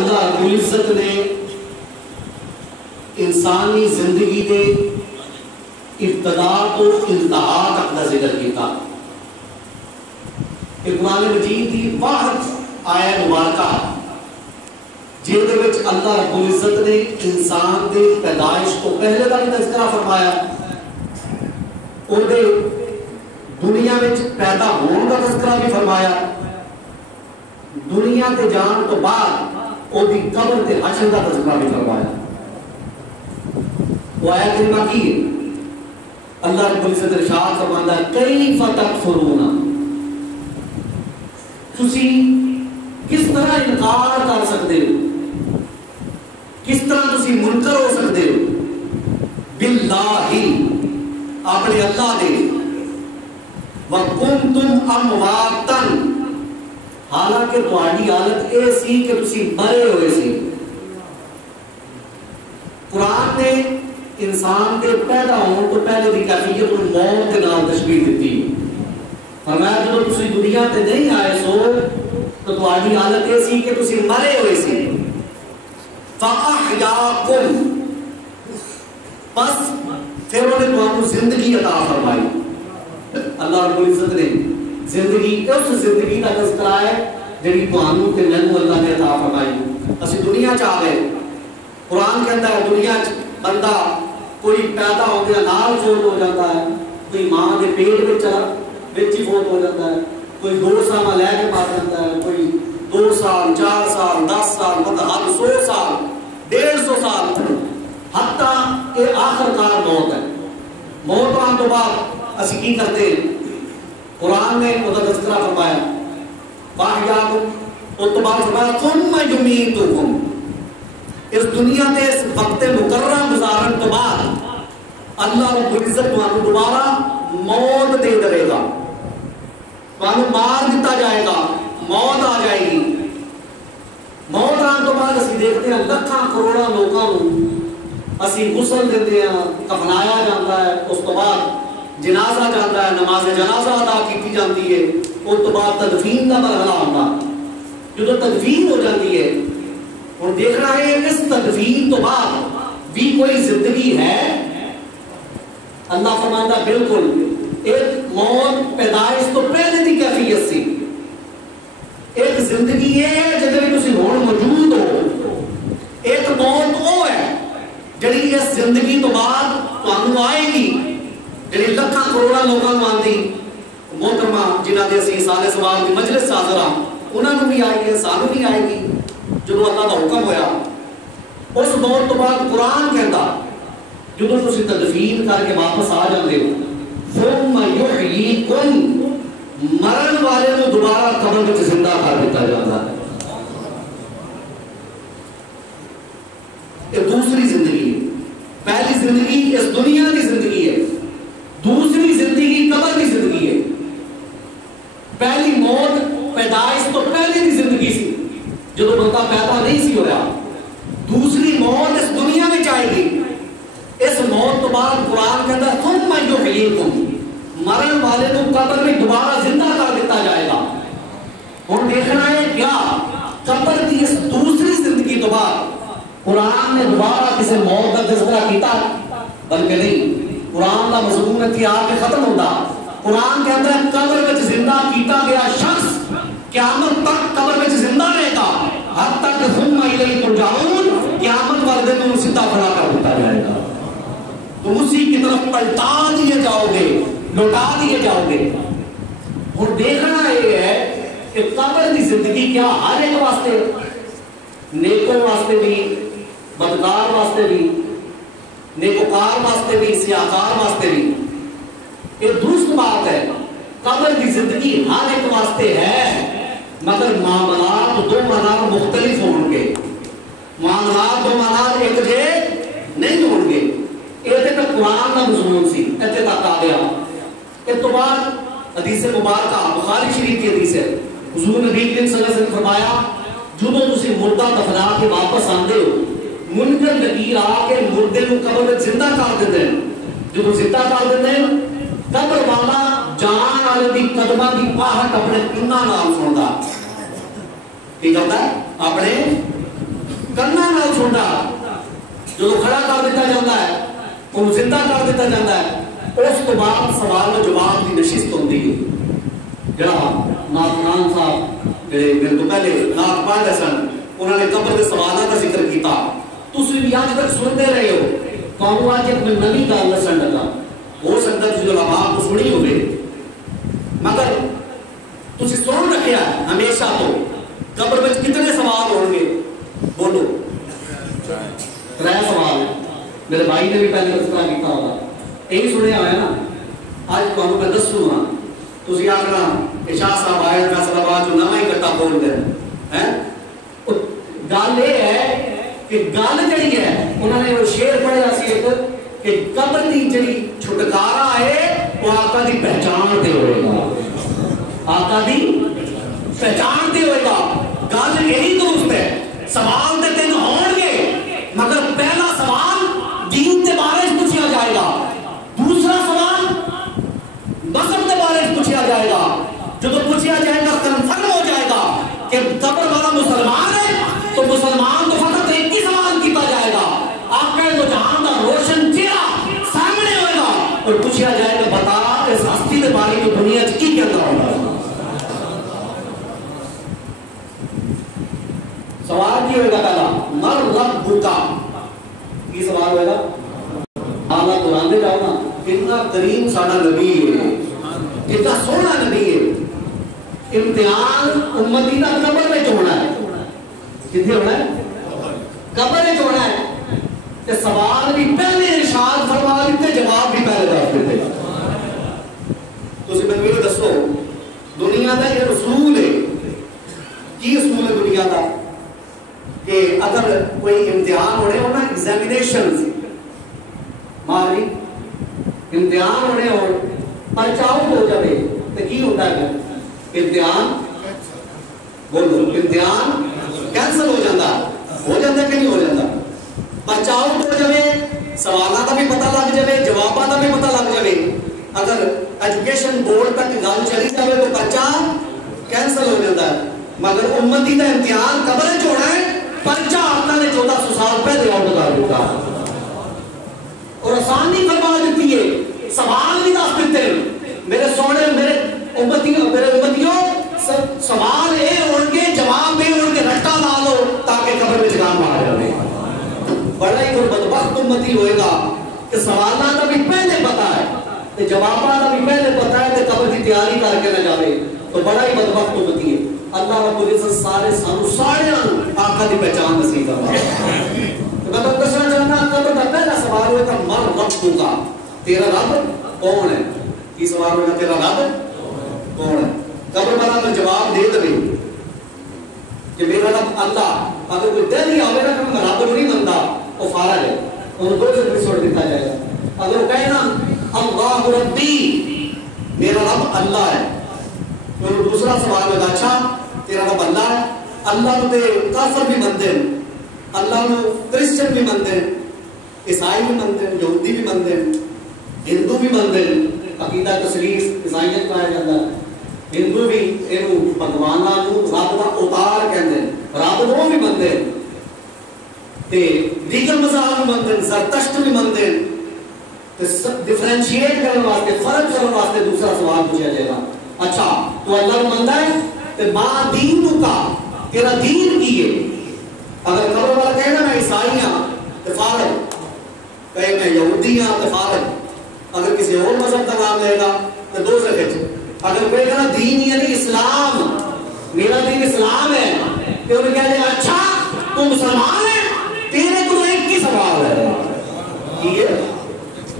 اللہ رب العزت نے انسانی زندگی کے ابتدا تو انتہا تک کا ذکر کیا. قرآن مجید کی واحد آیت مبارکہ جہدے وچ اللہ رب العزت نے انسان دے پیدائش تو پہلے کا بھی تذکرہ فرمایا، اور دے دنیا وچ پیدا ہونے کا تذکرہ بھی فرمایا، دنیا تے جان تو بعد اور دی قبر تے حشر کا تذکرہ بھی فرمایا. وہ آیت کریمہ کی اللہ رب العزت ارشاد فرماتا ہے کیف تکفرون، تسی کس طرح انکار کر سکتے ہو، کس طرح تسی منکر ہو سکتے ہو باللہ اپنے اللہ دے، وَكُنْتُمْ أَمْوَاتًا حالانکہ تہاڈی حالت اے سی کہ تسی مرے ہوئے سی. قرآن نے انسان کے پیدا ہونے تو پہلے دی کیفیت موت کے نام تشبیہ دیتی. فرمایا جب تسی دنیا تے نہیں آئے سو تو تہاڈی حالت اے سی کہ تسی مرے ہوئے سی. فَأَحْيَاكُمْ بس پھر انہوں نے تمہیں زندگی عطا فرمائی. اللہ رب العزت نے زندگی اس زندگی کا تذکرہ ہے جڑی تمہیں تے مینوں اللہ نے عطا فرمائی. اسی دنیا چ آ گئے. قرآن کہتا ہے دنیا بندہ کوئی پیدا ہو گیا نال فوت ہو جاتا ہے، کوئی ماں کے پیٹ میں ہی فوت ہو جاتا ہے، کوئی 2 سال لے کے پا جاتا ہے، کوئی 2 سال 4 سال 10 سال مطلب حد 100 سال 150 سال حتیٰ کہ آخر کار موت ہے. موت آنے تو بعد اسی کی کرتے ہیں؟ قرآن نے وہ تذکرہ فرمایا واحد اور تو بعد فرمایا ثم یمیتکم، اس دنیا تے اس وقت مقررہ گزارن تو بعد اللہ رب العزت تمہیں دوبارہ موت دے دے گا، تمہیں مار دیتا جائے گا، موت آ جائے گی. موت آنے تو بعد اسی دیکھتے ہیں لکھاں کروڑاں لوگوں اسی غسل دیتے ہیں، کفنایا جاتا ہے، اس تو بعد جنازہ جاتا ہے، نماز جنازہ ادا کی جاتی ہے، اس تو بعد تدفین کا مرحلہ ہوتا. جو تدفین ہو جاتی ہے اور دیکھنا ہے اس تدفین تو بعد بھی کوئی زندگی ہے. اللہ فرماتا بالکل ایک موت پیدائش تو پہلے دی کیفیت سی، ایک زندگی یہ ہے جدے بھی تسی ہون موجود ہو، ایک موت وہ ہے جڑی اس زندگی تو بعد تانوں آئے گی، جڑی لکھاں کروڑاں لوگاں نوں آندی. محترمہ جنہاں دے اسی سال ثواب دی مجلس حاضر ہاں انہاں نوں بھی آئے گی، سانوں بھی آئے گی جدو اللہ کا حکم ہویا. اس موت تو بعد قرآن کہتا جدو تسی تدفین کر کے واپس آ جاندے ہو ثم یحییکم، مرن والے کو دوبارہ قبر وچ زندہ کر دیتا جاتا ہے. یہ دوسری زندگی ہے. پہلی زندگی اس دنیا کی زندگی ہے، دوسری زندگی قبر کی زندگی ہے. پہلی موت پیدائش تو پہلے کی زندگی سی جدو بندہ پیدا نہیں سی ہویا. دوسری موت اس دنیا میں آئے گی. اس موت تو بعد قرآن کہتا ہے ثم یحییکم، مرن والے کو قبر میں دوبارہ زندہ کر دیتا جائے گا. اور دیکھنا ہے کیا قبر کی اس دوسری زندگی تو بعد قرآن نے دوبارہ کسی موت کا تذکرہ کیتا بلکہ نہیں. قرآن کا مضمون ہے کہ آ کے ختم ہوتا. قرآن کہتا ہے قبر میں زندہ کیتا گیا شخص قیامت تک قبر میں زندہ رہے گا حتیٰ کہ ثم الیہ ترجعون، قیامت والے دن سیدھا کھڑا کر دیتا جائے گا. تم اسی کی طرف پلٹا دیے جاؤ گے، لوٹا دیے جاؤ گے. اور دیکھنا یہ ہے کہ قبر کی زندگی کیا ہر ایک واسطے، نیکوں واسطے بھی، بدکار واسطے بھی، نیکوکار واسطے بھی، سیاکار واسطے بھی. یہ درست بات ہے قبر کی زندگی ہر ایک واسطے ہے، مگر معاملات دو معاملات مختلف ہوں گے. معاملات دو معاملات ایک جے نہیں ہوں گے. ایتے تک قرآن کا مضمون سی، ایتے تک آ گیا. اس تو بعد حدیث مبارکہ بخاری شریف کی حدیث ہے. حضور نبی کریم صلی اللہ علیہ وسلم فرمایا جدو تسی مردہ دفنا کے واپس آندے ہو منکر نکیر آ کے مردے کو قبر میں زندہ کر دیتے ہیں. جدو زندہ کر دیتے ہیں قبر والا جان والے دی قدمہ دی پاہٹ اپنے کناں نال سندا. کی کرتا ہے؟ اپنے نال سنتا جو کھڑا کر دیتا جاتا ہے انہوں زندہ کر دیتا جاتا ہے اس تو بعد سوال و جواب کی نشست ہوتی ہے جڑا ناتھان صاحب جڑے میرے تو پہلے نات پڑھ رہے سن انہوں نے قبر کے سوالات کا ذکر کیتا تسی بھی آج تک سنتے رہے ہو تو آج ایک میں نبی گل دسن لگا ہو سکتا ہے جو آپ کو سنی ہوئے مگر تسی سن رکھیا ہے ہمیشہ تو قبر میں کتنے سوال ہوں گے بولو 3 سوال میرے بھائی نے بھی پہلے تذکرہ کیتا ہوگا یہی سنیا ہوا ہے نا آج تو ہم میں دسوں گا تسی آخنا شاہ صاحب آئے فیصل آباد جو نواں ہی کٹا بول دے گل یہ ہے کہ گل جڑی ہے انہوں نے وہ شعر پڑھیا سی ایک کہ قبر دی جڑی چھٹکارا ہے وہ آقا دی پہچان تے ہوئے گا آقا دی پہچان تے ہوئے گا گل یہی درست ہے سوال تے تین ہون گے مگر پہلا سوال دین کے بارے میں پوچھا جائے گا دوسرا سوال مذہب کے بارے میں پوچھا جائے گا جب پوچھا جائے گا کنفرم ہو جائے گا کہ قبر والا مسلمان ہے تو مسلمان تو فقط ایک ہی سوال کیتا جائے گا آقا جو جہان کا روشن چہرہ سامنے ہوئے گا اور پوچھا جائے گا بتا اس ہستی کے بارے میں دنیا کی کہتا ہوگا سوال کی ہوئے گا پہلا مر رب کا یہ سوال ہوئے گا آپ قرآن دے جاؤ نا کتنا کریم ساڑا نبی ہے کتنا سونا نبی ہے امتحان امتی کا قبر میں ہونا ہے کتنے ہونا ہے قبر میں ہونا ہے کہ سوال بھی پہلے ارشاد فرما دیتے جواب بھی پہلے دس دیتے تو اسے میں دسو دنیا کا یہ اصول ہے کی اصول ہے دنیا کا کہ اگر کوئی امتحان ہونے ہونا ایگزامینیشن ماری امتحان ہونے ہو پرچاؤ ہو جائے تو کی ہوتا ہے امتحان بولو امتحان کینسل ہو جاتا کہ نہیں ہو جاتا پرچاؤ ہو جائے سوالات کا بھی پتہ لگ جائے جوابات کا بھی پتہ لگ جائے اگر ایجوکیشن بورڈ تک گل چلی جائے تو پرچا کینسل ہو جاتا ہے مگر امتی کا امتحان قبر وچ ہونا ہے پرچا آقا نے 1400 سال پہلے آؤٹ کر دیتا اور آسانی فرما دیتی ہے سوال بھی دس دیتے میرے سونے میرے امتیوں سوال اے ہون کے جواب اے ہون کے رٹا لا لو تاکہ قبر میں جگام آ جائے بڑا ہی بدبخت امتی ہوئے گا کہ سوالات کا بھی پہلے پتا ہے جوابات کا بھی پہلے پتا ہے کہ قبر کی تیاری کر کے نہ جائے تو بڑا ہی بدبخت امتی ہے اللہ رب العزت سارے سانو سارے آقا دی پہچان نصیب فرمائے میں تو دسنا چاہتا قبر کا پہلا سوال ہوئے گا مر رب کا تیرا رب کون ہے کی سوال ہوئے گا تیرا رب کون ہے قبر والا تو جواب دے دے کہ میرا رب اللہ اگر کوئی دل ہی آئے گا کہ میں رب نہیں بنتا وہ فارغ ہے انہوں دو سے چھوڑ دیتا جائے گا اگر وہ کہے نا اللہ ربی میرا رب اللہ ہے تو دوسرا سوال ہوگا اچھا تیرا رب اللہ ہے اللہ تے کافر بھی منتے ہیں اللہ نو کرسچن بھی منتے ہیں عیسائی بھی منتے ہیں یہودی بھی منتے ہیں ہندو بھی منتے ہیں عقیدہ تسلیس عیسائیت کہا جاتا ہے ہندو بھی اینو بھگوانا نو رب دا اوتار کہندے ہیں رب نو بھی منتے ہیں تے دیگر مذہب بھی منتے ہیں زرتشت بھی منتے ہیں ڈیفرینشیٹ کرنے واسطے فرق کرنے واسطے دوسرا سوال پوچھا جائے گا اچھا تو اللہ منتا ہے کہ ماں دین کا تیرا دین کی ہے اگر قبر والا کہنا میں عیسائی ہاں تو فارغ کہے میں یہودی ہاں تو فارغ اگر کسی اور مذہب کا نام لے گا تو دو سے کچھ اگر کوئی کہنا دین یعنی اسلام میرا دین اسلام ہے تو انہیں کہہ دیں اچھا تو مسلمان ہے تیرے کو ایک ہی سوال ہے یہ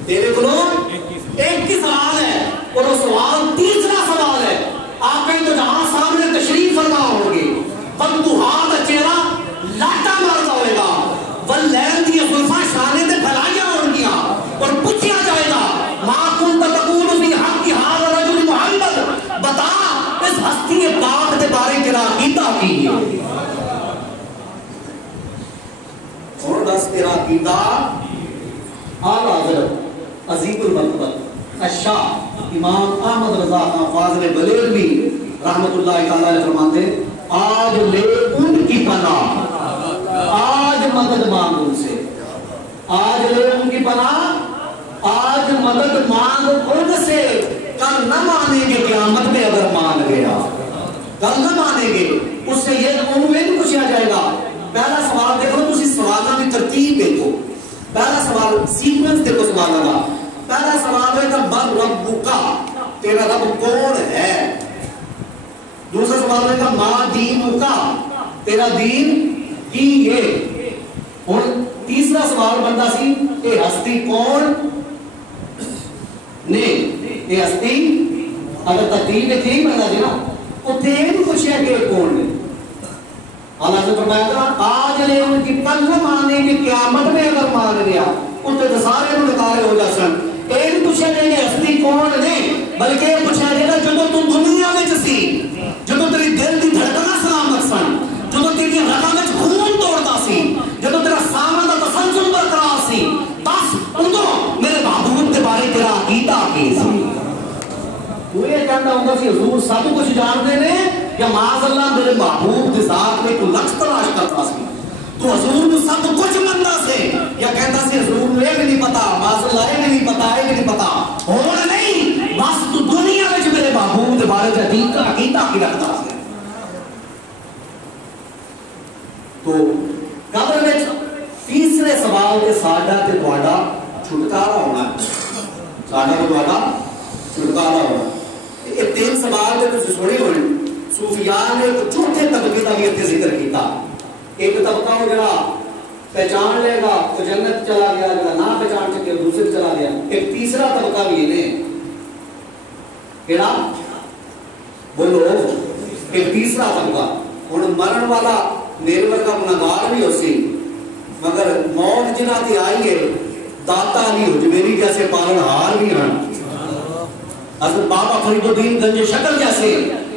تیرے کو ایک ہی سوال ہے اور وہ سوال تیسرا سوال ہے آپ کہیں تو جہاں سامنے تشریف فرما ہوں گے بندوہاں کا چہرہ لاٹا مارتا ہوئے گا واللین دی خلفہ شانے تے پھیلائیاں ہوں گیا اور پوچھا جائے گا ماں کن تقول فی حق کی حال رجل محمد بتا اس ہستی پاک دے بارے تیرا عقیدہ کی اور دس تیرا عقیدہ آل حضرت عظیم المرتبہ الشاہ امام احمد رضا خان فاضل بلیلوی رحمت اللہ تعالی علیہ فرماتے آج لے ان کی پناہ آج مدد مانگ ان سے، آج لے ان کی پناہ، آج مدد مانگ ان سے، کل نہ مانیں گے قیامت میں اگر مان گیا، کل نہ مانیں گے۔ اس سے یہ عنوان پوچھا جائے گا۔ پہلا سوال دیکھو، تو اسی سوالوں کی ترتیب دیکھو، پہلا سوال سیکوینس دیکھو سوالوں کا۔ پہلا سوال ہے کہ من ربک، تیرا رب کون ہے؟ دوسرا سوال ہے کہ ما دینک، تیرا دین کی ہے؟ اور تیسرا سوال بنتا سی اے ہستی کون نے؟ اے ہستی اگر ترتیب میں ٹھیک بنتا سی نا، وہ تین پوچھا کہ کون نے؟ اللہ نے فرمایا تھا آج لے ان کی کل نہ مانیں گے قیامت میں اگر مان گیا، ان کے سارے نکارے ہو جا سن۔ ایک پوچھا کہ ہستی کون نے، بلکہ یہ پوچھا گیا جدو تو دنیا میں سی، جدو تیری دل کی دھڑکنا سلامت سن، جدو تیری رگاں میں خون توڑتا سی، جدو تیرا سامنے دا تسلسل برقرار سی، بس ادھر میرے محبوب کے بارے تیرا عقیدہ کی سی۔ تو یہ کہتا ہوں کہ حضور سب کچھ جانتے ہیں یا معاذ اللہ میرے محبوب کے ساتھ میں کوئی لفظ تلاش کرتا سی؟ تو حضور نے سب کچھ منتا سے یا کہتا سی حضور نے یہ بھی نہیں پتا، معاذ اللہ یہ بھی نہیں پتا، یہ بھی نہیں پتا، اور نہیں بس تو دنیا میں میرے محبوب کے بارے میں عقیدہ کی رکھتا سی۔ تو قبر میں تیسرے سوال کے ساڈا تے تہاڈا چھٹکارا ہونا ہے، ساڈا تے تہاڈا چھٹکارا ہونا۔ یہ تین سوال تے تسی سنے ہوئے، صوفیاء نے ایک چوتھے طبقے کا بھی اتنے ذکر کیتا۔ ایک طبقہ ہو جڑا پہچان لے گا تو جنت چلا گیا، جڑا نہ پہچان سکے دوسرے چلا گیا۔ ایک تیسرا طبقہ بھی ہے کیڑا؟ بولو، ایک تیسرا طبقہ۔ ہن مرن والا میرے ورگا گناہگار بھی ہو سی، مگر موت جنہ تی آئی ہے داتا نہیں ہو میری جیسے پالن ہار بھی ہیں۔ حضرت بابا فرید الدین گنج شکل جیسے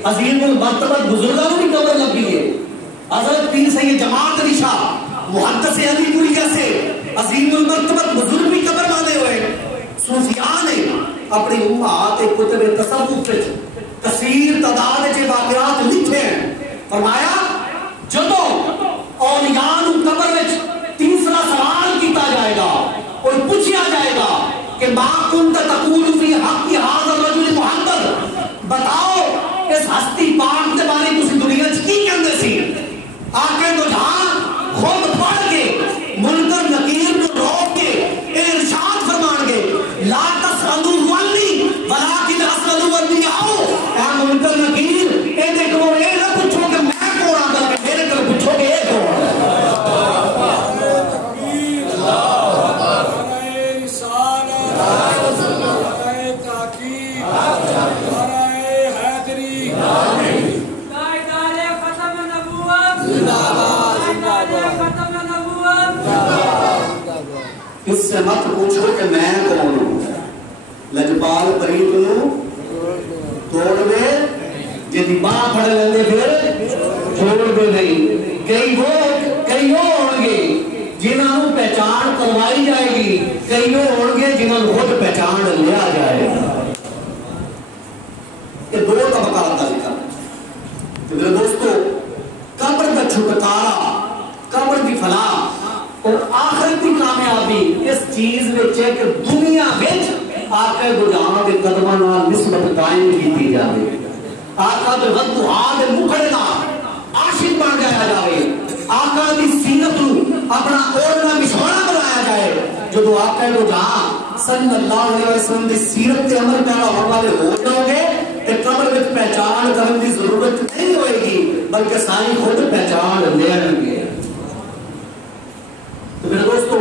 عظیم المرتبت بزرگوں کی قبر لگی ہے۔ حضرت پیر سید جماعت علی شاہ محدث علی پوری جیسے عظیم المرتبت بزرگ بھی قبر باندھے ہوئے۔ صوفیاء نے اپنی امہات کتب تصوف وچ کثیر تعداد کے واقعات لکھے ہیں۔ فرمایا جدو اولیاء قبر وچ تیسرا سوال کیتا جائے گا اور پوچھا جائے گا کہ ما کنت تقول فی حق ھذا الرجل محمد، بتاؤ اس ہستی پاک کے بارے تسی دنیا وچ کی کہندے سی؟ آقا تو جہاں خود پڑھ کے منکر نکیر کو روک کے ارشاد فرمان گے لا تسألوا عنی ولکن اسألوا انبیاء، اے منکر نکیر اے دیکھو اے نہ پوچھو کہ میں کون ہاں بلکہ میرے کو پوچھو کہ اے کون ہے۔ اس سے مت پوچھو کہ میں کون ہوں، لجپال پریت نو توڑ دے جی باں پھڑ لیندے پھر چھوڑ دے نہیں۔ کئی وہ ہوں گے جنہوں نے پہچان کروائی جائے گی، کئی وہ ہوں گے جنہوں نے خود پہچان لیا جائے گا۔ یہ دو طبقات کا ذکر ہے۔ میرے دوستو قبر کا چھٹکارا، قبر کی فلاح اور آخرت کی کامیابی اس چیز وچ ہے کہ دنیا وچ آقا دو جہاں دے قدماں نال نسبت قائم کیتی جاوے، آقا دے ودعا دے مکھڑنا عاشق بن جایا جاوے، آقا دی سیرت نو اپنا اوڑھنا بچھونا بنایا جائے۔ جدو آقا دو جہاں صلی اللہ علیہ وسلم دی سیرت تے عمل پیرا ہونے والے ہو جاؤ گے تے قبر وچ پہچان کرنے کی ضرورت نہیں ہوئے گی، بلکہ ساری خود پہچان لین گے۔ تو میرے دوستو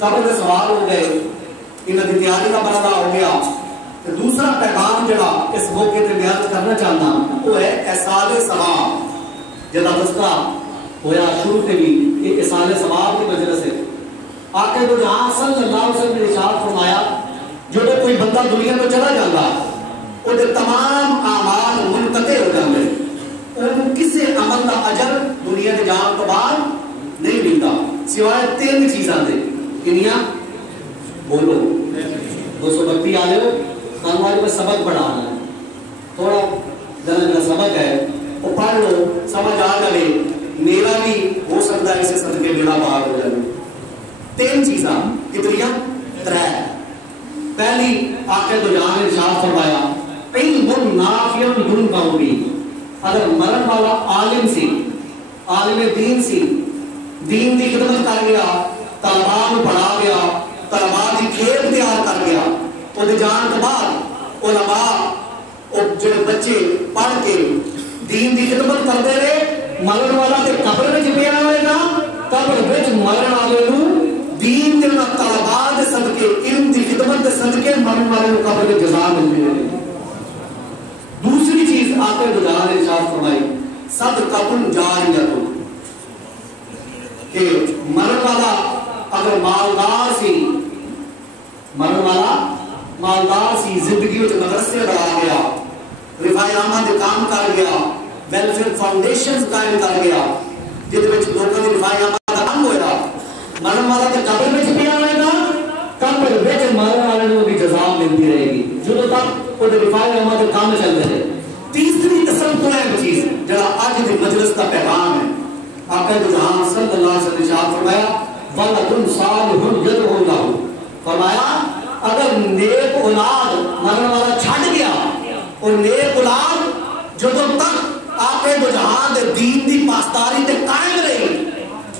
قبر کے سوال ہو گئے، انہاں دی تیاری کا مرحلہ ہو گیا۔ دوسرا پیغام جڑا اس موقع تے بیان کرنا چاہنا وہ ہے احسان ثواب، جدا تذکرہ ہویا شروع تے بھی یہ احسان ثواب کی وجہ سے آقا دو جہاں صلی اللہ علیہ وسلم نے ارشاد فرمایا جو کوئی بندہ دنیا میں چلا جاتا وہ تمام اعمال منقطع ہو جاتے، ان کسی عمل کا اجر دنیا کے جان تو بعد نہیں ملتا سوائے تین چیزاں دے۔ کنیاں بولو 232 آ لو خانواری میں سبق پڑھانا ہے، تھوڑا جنا سبق ہے وہ پڑھ لو، سمجھ آ جائے، میرا بھی ہو سکتا سکتا ہے اسے صدقے بیڑا پار ہو جائے. 3 چیزاں کتنی؟ 3. پہلی آقا دو جہاں نے ارشاد فرمایا علم نافع ينفع به. اگر مرن والا عالم سی، عالم دین سی، دین کی خدمت کر گیا، طلباء کو پڑھا گیا، طلباء کی کھیل تیار کر گیا، وہ جان کے بعد علماء اور جو بچے پڑھ کے دین کی خدمت کرتے رہے، مرن والا تے قبر میں پیا ہوئے گا، قبر میں مرن والے نو دین دے طلباء دے صدقے، علم دی خدمت دے صدقے مرن والے نو قبر میں جزا ملے گی. دوسری چیز آقا دو جہاں نے ارشاد فرمائی صدقہ جاریہ، کہ مرن والا اگر مالدار سی، مرن والا مالدار سی، زندگی میں مدرسے بڑھا گیا، رفاع عامہ دے کام کر گیا، ویلفیئر فاؤنڈیشنز قائم کر گیا، جہد وچ لوکاں دی رفاع عامہ دا کام ہوئے گا، مرن والا تے قبر وچ پیا ہوئے گا، قبر وچ مرن والے نوں دی جزا ملتی رہے گی جدوں تک وہ رفاع عامہ دے کام چلتے رہے. تیسری قسم تو ہے چیز جڑا اج دی مجلس دا پیغام ہے، آقا دو جہاں صلی اللہ علیہ وسلم نے ارشاد فرمایا ولد صالح يدعو له. فرمایا اگر نیک اولاد مرنے والا چھڈ گیا اور نیک اولاد جدوں تک آقا دو جہاں دے دین دی پاسداری تے قائم رہی،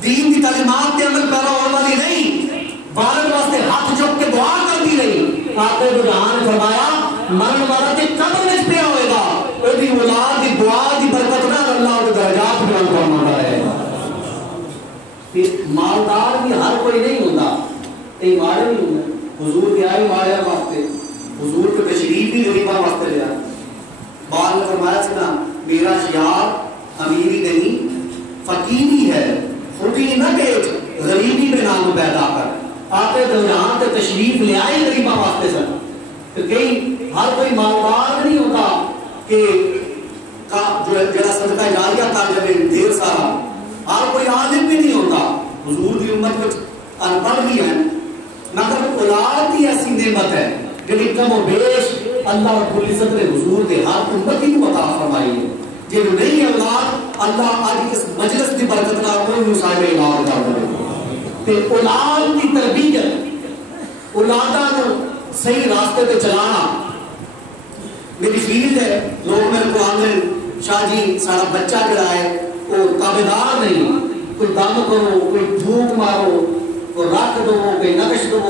دین دی تعلیمات تے عمل پیرا ہونے والی نہیں، والد واسطے ہاتھ چک کے دعا کرتی رہی، آقا دو جہاں نے فرمایا مرنے والا تے قبر وچ پیا ہوئے گا، اودی اولاد دی دعا دی برکت نال اللہ دے درجات بلند فرماتا ہے. مالدار بھی ہر کوئی نہیں ہوتا، کئی ماڑے بھی ہوتے. حضور کے آئے ماڑے واسطے، حضور کے تشریف بھی غریباں واسطے لیا. بعد میں فرمایا سی نا میرا شیار امیری نہیں فقیری ہے، خودی نہ بیچ غریبی میں نام پیدا کر. آتے تو یہاں تے تشریف لے آئے غریباں واسطے سن. کئی ہر کوئی مالدار نہیں ہوتا کہ جڑا صدقہ جاریہ کر جائے ڈھیر سارا، ہر کوئی عالم بھی نہیں ہوتا. حضور دی امت کچھ ان پڑھ بھی ہیں، مگر اولاد ہی ایسی نعمت ہے جڑی کم و بیش اللہ رب العزت نے حضور کے ہر امتی کو عطا فرمائی ہے. جے نہیں اولاد اللہ اج اس مجلس دی برکت نال کوئی صاحب اولاد کر دے. تے اولاد کی تربیت، اولاداں نو صحیح راستے تے چلانا میری فیلڈ ہے. لوگ میرے کو آندے شاہ جی سارا بچہ جڑا ہے وہ تابعدار نہیں، کوئی دم کرو، کوئی دھوپ مارو، کوئی رکھ دو، کوئی نقش دو.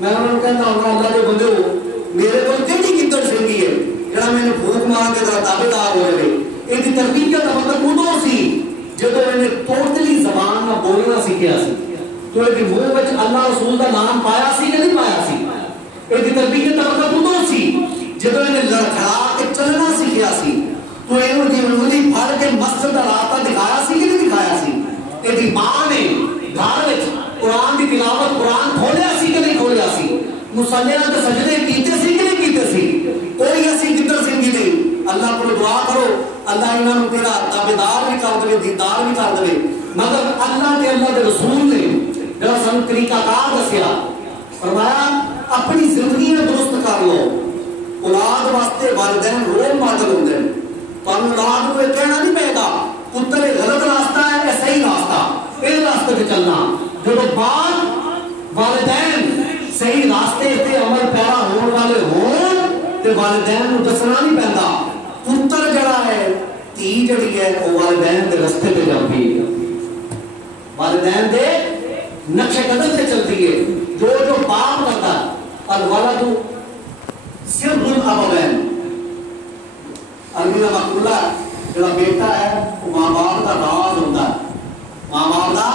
میں انہوں نے کہتا ہوں اللہ کے بندے ہو میرے کو کہڑی گدڑ سنگی ہے جڑا میں نے بھوک مار کے ذرا تابعدار ہو رہے. یہ تربیت کا مطلب ادو سی جب میں نے ٹوٹلی زبان نہ بولنا سیکھیا سی، تو یہ منہ میں اللہ رسول کا نام پایا سی کہ نہیں پایا سی. یہ تربیت کا مطلب ادو سی جب میں نے لڑکھڑا کے چلنا سیکھیا سی، تو یہ انگلی پھڑ کے مسجد کا راستہ دکھایا سی کہ نہیں دکھایا سی. یہ ماں نے گھر میں قرآن کی تلاوت قرآن کھولیا سی کہ نہیں کھولیا سی، مصلیاں تے سجدے کیتے سی کہ نہیں کیتے سی. کوئی ایسی گدڑ سنگی نہیں. اللہ کو دعا کرو اللہ انہوں نے تیرا تابعدار بھی کر دے، دیدار بھی کر دے. مگر اللہ کے اللہ کے رسول نے جب سن طریقہ کار دسیا، فرمایا اپنی زندگی میں درست کر لو. اولاد واسطے والدین رول ماڈل ہوندے ہیں. تو اولاد کو یہ کہنا نہیں پائے گا پتر یہ غلط راستہ ہے یا صحیح راستہ، اس راستے پہ چلنا. جب بعد والدین صحیح راستے سے عمل پیرا ہونے والے ہون تو والدین کو دسنا نہیں پہنتا. پتر جڑا ہے تھی جڑی ہے وہ والدین دے راستے پہ جاتی ہے، والدین دے نقش قدم سے چلتی ہے. جو باپ کرتا ہے الولد سر الابوین، عربی کا مقولہ جڑا بیٹا ہے وہ ماں باپ کا راز ہوتا ہے، ماں باپ کا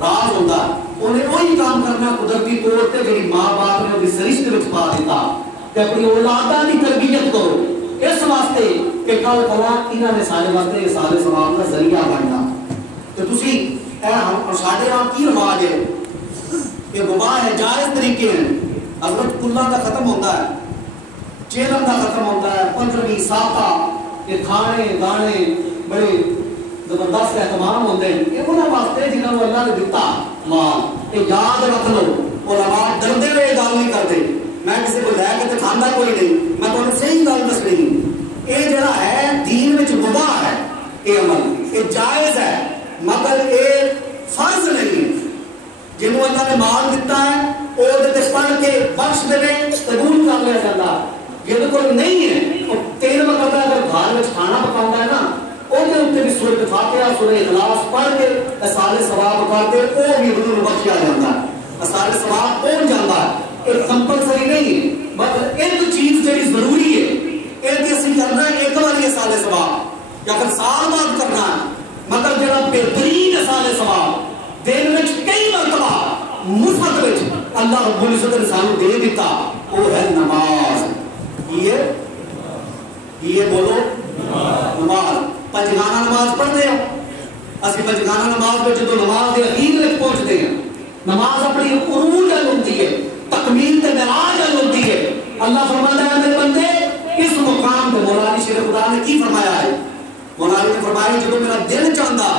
راز ہوتا ہے. انہیں وہی کام کرنا قدرتی طور پہ جی ماں باپ نے اپنی سرشتے میں پا دیتا کہ اپنی اولاداں کی تربیت کرو اس واسطے کہ کل کلا انہوں نے سارے واسطے یہ سارے ثواب کا ذریعہ بننا. تو تسی ساڈے یہاں کی رواج ہے کہ مباح ہے، جائز طریقے ہیں. حضرت کلہ کا ختم ہوتا ہے، چیلم کا ختم ہوتا ہے، 15ویں ساتا یہ کھانے گانے بڑے زبردست اہتمام ہوتے ہیں. یہ انہوں واسطے جنہوں اللہ نے دیتا مال، یہ یاد رکھ لو. علماء ڈردے ہوئے گل نہیں کرتے. میں کسی کو لے کے تو کھانا کوئی نہیں، میں تمہیں صحیح گل دس رہی ہوں. یہ جڑا ہے دین وچ مباح ہے، یہ عمل یہ جائز ہے، مگر یہ بخش دے قبول کر لیا جاتا یہ کوئی نہیں ہے 3 وقت اگر گھر میں کھانا پکاتا ہے نا وہ بھی سورۃ فاتحہ سورۃ اخلاص پڑھ کے اثار ثواب کر کے وہ بھی حضور بخشیا جاتا ہے اثار ثواب پہنچ جاتا ہے ایک کمپلسری نہیں ہے مگر ایک چیز جڑی ضروری ہے ایک اسی کرنا ہے ایک بار اثار ثواب یا پھر سال بعد کرنا ہے مگر جڑا بہترین اثار ثواب دن میں کئی مرتبہ مفت میں اللہ رب العزت نے سانو دے دیتا وہ ہے نماز یہ بولو نماز پنجگانہ نماز پڑھتے ہیں اسی پنجگانہ نماز میں جدو نماز دے اخیر تک پہنچتے ہیں نماز اپنی عروج حل ہوتی ہے تکمیل تے معراج حل ہوتی ہے اللہ فرماتا ہے میرے بندے اس مقام پہ مولا علی شیر خدا نے کی فرمایا ہے مولا علی نے فرمایا جدو میرا دل چاہتا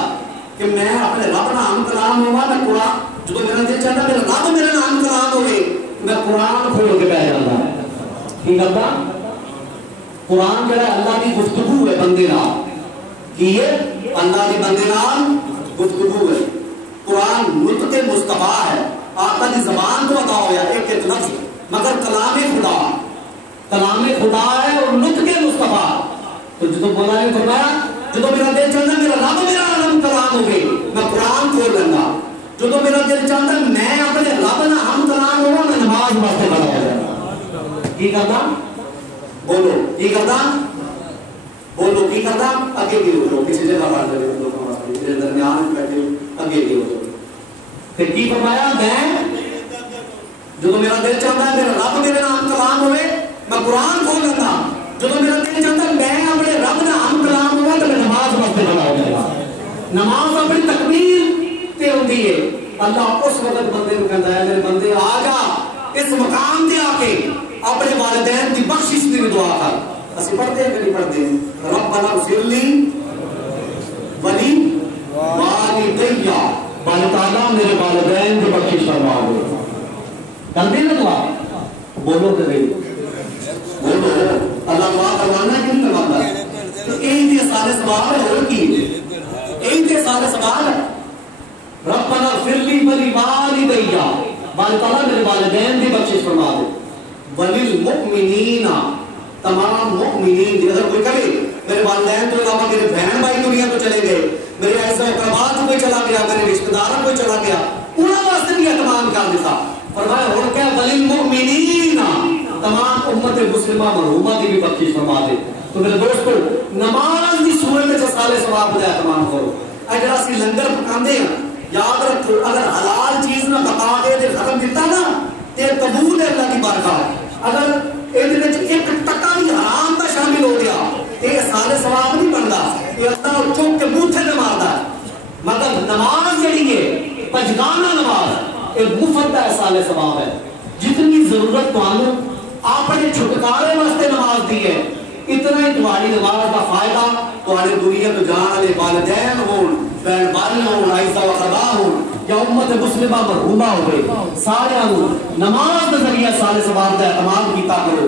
کہ میں اپنے رب نام کلام ہوا میں قرآن جدو میرا دل چاہتا میرا رب میرا نام کلام ہوئے میں قرآن کھول کے بیٹھ جاتا ہے کی کرتا قرآن جو ہے اللہ کی گفتگو ہے بندے نال یہ اللہ کی بندے نال گفتگو ہے قرآن نطق مصطفیٰ ہے آقا کی زبان کو عطا ہوا ایک لفظ مگر کلام خدا ہے اور نطق مصطفیٰ تو جو مولا نے فرمایا جو میرا دل چاہتا میرا رب میرا نام کلام ہو گئی میں قرآن کھول لوں جو میرا دل چاہتا میں اپنے رب نہ ہم کلام ہوا میں نماز واسطے کھڑا ہو جائے کی کرتا بولو کی کرتا بولو کی کرتا اگے کی ہو کسی جگہ بات کرے میرے درمیان بیٹھے اگے کی ہو پھر کی فرمایا میں جو میرا دل چاہتا ہے میرا رب میرے نام کلام ہوئے میں قرآن کھول لیتا جو میرا دل چاہتا ہے میں اپنے رب نہ ہم کلام ہوا تو میں نماز واسطے کھڑا ہو جائے گا نماز اپنی تکمیل تے ہوتی ہے اللہ اس وقت بندے کو کہتا ہے میرے بندے آ جا اس مقام تے آ کے اپنے والدین کی بخشش کی دعا کر اسی پڑھتے ہیں کہ نہیں پڑھتے ہیں ربنا اغفر لی ولی والدیا بال تعالیٰ میرے والدین کی بخشش فرما دے کرتے ہیں دعا بولو کہ نہیں بولو اللہ دعا کروانا ہے کہ نہیں کروانا ہے ایک دے سارے سوال ہے اور کی ایک دے سارے سوال ہے ربنا اغفر لی ولی والدیا بال تعالیٰ میرے والدین کی بخشش فرما دے وللمؤمنین تمام مؤمنین اگر کوئی کہے میرے والدین تو علاوہ میرے بہن بھائی دنیا تو چلے گئے میرے ایسا اقربات کوئی چلا گیا میرے رشتہ دار کوئی چلا گیا انہاں واسطے بھی اہتمام کر دیتا فرمایا ہن کیا وللمؤمنین تمام امت مسلمہ مرحومہ کی بھی بخشش فرما دے تو میرے دوستو نماز کی صورت میں سال ثواب کا اہتمام کرو اگر اسی لنگر پکاندے ہیں یاد رکھو اگر حلال چیز نہ پکا کے ختم دیتا نا تے قبول ہے اللہ کی بارگاہ اگر ایک ٹکا بھی حرام کا شامل ہو گیا یہ سارے ثواب نہیں بنتا یہ اللہ چوک کے بوتھے میں مارتا ہے مگر نماز جڑی ہے پنجگانہ نماز ایک مفت کا سارے ثواب ہے جتنی ضرورت تو اپنے چھٹکارے واسطے نماز دی ہے اتنا ہی تمہاری نماز کا فائدہ تمہاری دنیا تو جان والے والدین ہون بہن بھائی ہون عائشہ و خدا ہون یا امت مسلمہ مرحومہ ہوئے سارے نماز کے ذریعہ سارے ثواب کا اہتمام کیتا کرو